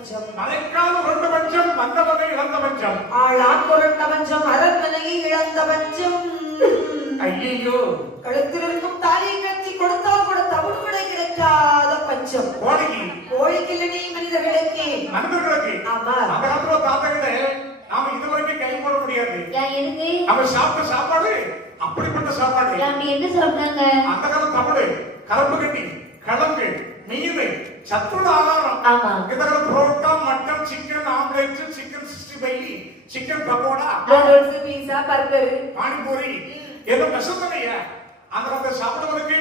பஞ்சம் மலைக்கால் உருண்ட பஞ்சம் வந்தவனை இழந்த பஞ்சம் ஆளான் புரண்ட பஞ்சம் அரண்மனையை இழந்த பஞ்சம் ஐயோ கழுத்தில் இருக்கும் தாலியை கட்சி கொடுத்தால் கூட தவிடு கூட கிடைக்காத பஞ்சம் கோழிக்கு இல்லனே மனிதர்களுக்கு ஆமா அந்த காலத்துல தாத்தகிட்ட நாம இதுவரைக்கும் கை போட முடியாது அவன் சாப்பிட்ட சாப்பாடு அப்படிப்பட்ட சாப்பாடு என்ன சாப்பிட்டாங்க அந்த காலம் தமிழ் கரும்பு கட்டி கிழங்கு மீன் சத்துள்ள ஆகாரம் இதர parotta mutton chicken omelette chicken 65 chicken pakoda pizza burger panipuri ஏதோ கஷ்டம்தானே அந்த காலத்தை சாப்பிடுவதற்கு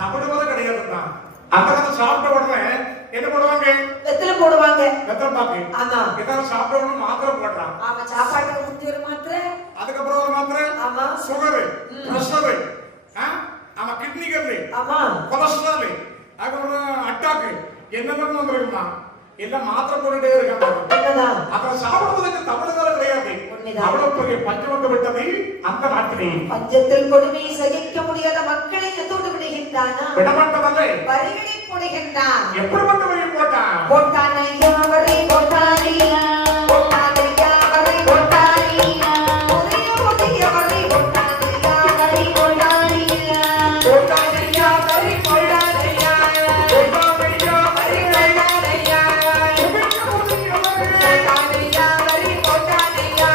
தவிடுவது கிடையாதுதான் அந்த காலத்தை சாப்பிட்ட உடனே என்ன போடுவாங்க வெத்தலை போடுவாங்க வெத்தலை பாக்கு ஆமா இதெல்லாம் சாப்பிட்ட உடனே மாத்திரை போடுறான் ஆமா சாப்பாட்டுக்கு முந்தி ஒரு மாத்திரை அதுக்கப்புறம் ஒரு மாத்திரை ஆமா சுகர் பிரஷர் ஆமா கிட்னி கல்லு ஆமா கொலஸ்ட்ரால் அதுக்கப்புறம் அட்டாக்கு என்னென்ன வந்துருக்குமா எல்லாம் மாத்திரை போட்டுட்டே இருக்காங்க அப்புறம் சாப்பிடுவதற்கு தமிழ்நாடு கிடையாது அவ்வளவு பெரிய பஞ்சம் வந்து விட்டது அந்த நாட்டிலே பஞ்சத்தில் கொடுமையை சகிக்க முடியாத மக்களை எத்தோடு விடுகின்றானா விடமாட்டதல்ல வரிகளை போடுகின்றான் எப்படிப்பட்ட வரி போட்டான் போட்டான் ஐயா வரி போட்டானியா போட்டானியா வரி போட்டானியா ஒரே வரி போட்டானியா வரி போட்டானியா போட்டானியா வரி போட்டானியா போட்டானியா வரி போட்டானியா போட்டானியா வரி போட்டானியா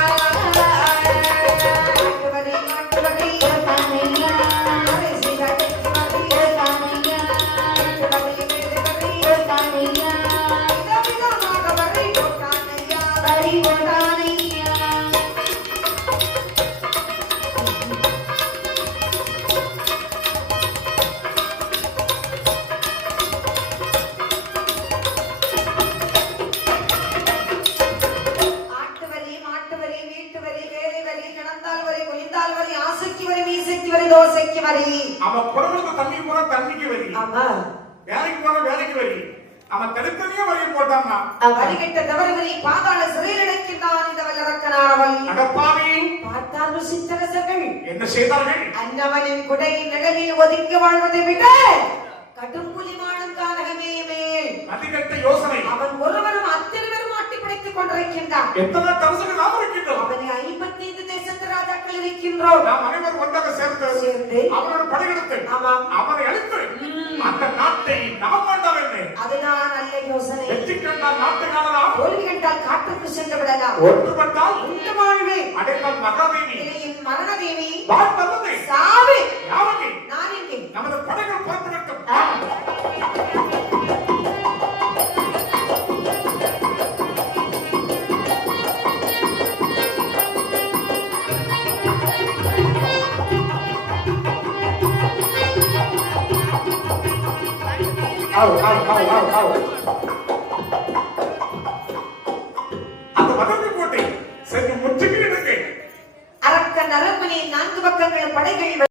அவன் குடும்பத்துக்கு தண்ணி போனா தண்ணிக்கு வரி ஆமா வேலைக்கு போனா வேலைக்கு வரி அவன் தனித்தனியா வரி போட்டான்னா வரி கெட்ட தவறுகளை பாதாள சிறையில் அடைக்கின்றான் இந்த வல்லரக்கனானவன் அடப்பாவி பார்த்தாலும் சித்தரசர்கள் என்ன செய்தார்கள் அன்னவனின் குடை நிழலில் ஒதுங்கி வாழ்வதை விட கடும் புலிமானும் கானகமே மேல் அதிகட்ட யோசனை அவன் ஒருவனும் அத்தனை பேரும் மாட்டி பிடித்துக் கொண்டிருக்கின்றான் எத்தனை தரசுகள் நாம் இருக்கின்றோம் அவனை 55 தேசத்து ராஜாக்கள் இருக்கின்றோம் நாம் அனைவரும் ஒன்றாக சேர்ந்து அவனோட படையெடுத்து அவனை அழித்து அந்த நாட்டை நாம் ஆண்டால் என்ன அதுதான் நல்ல யோசனை வெற்றி கண்டால் நாட்டை காணலாம் தோல்வி கண்டால் காட்டுக்கு சென்று விடலாம் ஒன்றுபட்டால் உண்டு வாழ்வே அடைந்தால் மகாதேவி இளையின் மரணதேவி வாழ்ந்தது சாவே யாவகை நான் எங்கே நமது படைகள் புறப்படட்டும் அந்த வதந்தி போட்டி சரி முற்றுகை எடுக்க அரக்க நரம்பனின் 4 பக்கங்கள் படைகள்